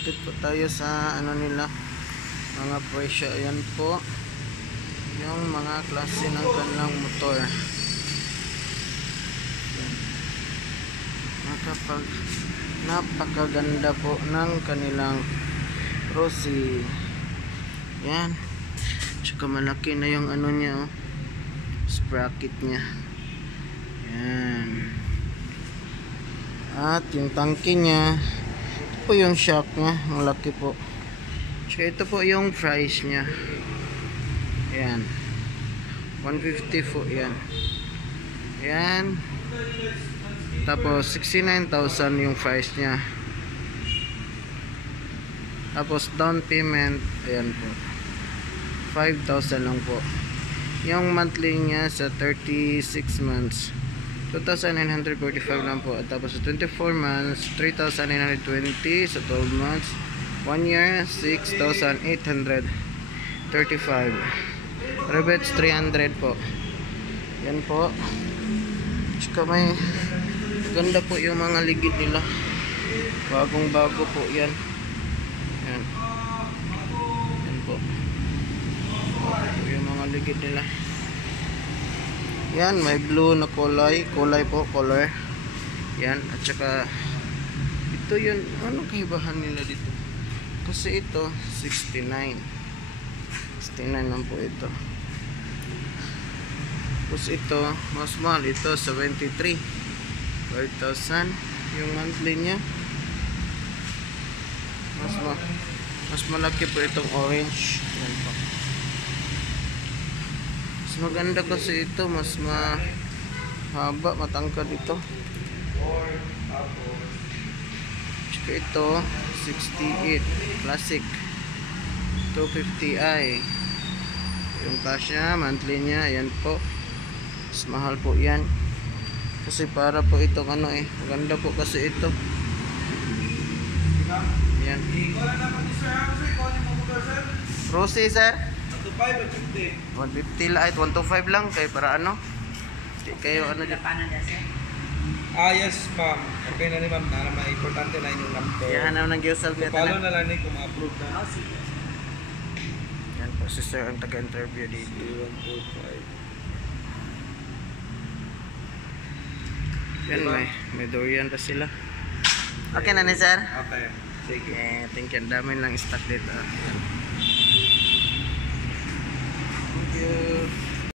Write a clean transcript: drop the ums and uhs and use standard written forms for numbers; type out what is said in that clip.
update po tayo sa ano nila, mga presyo. Ayan po yung mga klase ng kanilang motor. Napakaganda po ng kanilang Rossi. Yan, tsaka malaki na yung ano niya, oh, sprocket niya. Yan, at yung tangke niya, ito po yung shock niya, malaki po. Tsaka ito po yung price niya. Yan, 150 po yan. Yan, tapos 69,000 yung price niya. Tapos down payment, ayan po, 5,000 lang po. Yung monthly niya sa 36 months, 2,945 lang po. At tapos sa 24 months, 3,920. Sa 12 months, 1 year, 6,835. Rebets 300 po. Yan po. Tsaka may ganda po yung mga ligid nila, bagong bago po yan. Yan, yan po yung mga ligid nila. Yan, may blue na kulay po, color. Yan, at saka ito yun, ano kaibahan nila dito? Kasi ito 69 lang po ito. Tapos ito mas mahal, ito 73, 5,000 yung monthly nya. Mas malaki po itong orange. Yan po, mas maganda kasi ito, mas mahaba, matangkad ito. Tsaka ito 68 classic, 250i yung cash nya, monthly nya. Yan po, mas mahal po yan kasi para po ito ano maganda po kasi ito. Yan, Rossi sir, 150 lang, 125 lang kay para ano, di kayo ano dyan. Yes ma'am, okay na ni ma'am, na naman importante na yung number. Yan naman ang giyosal niya. Follow na lang ni kung ma-approve na. Yan po si sir ang taga-interview dito. 0145. Yan, may durian pa sila. Okay na ni sir? Okay, sige. Thank you, ang dami lang stock dito. Thank you.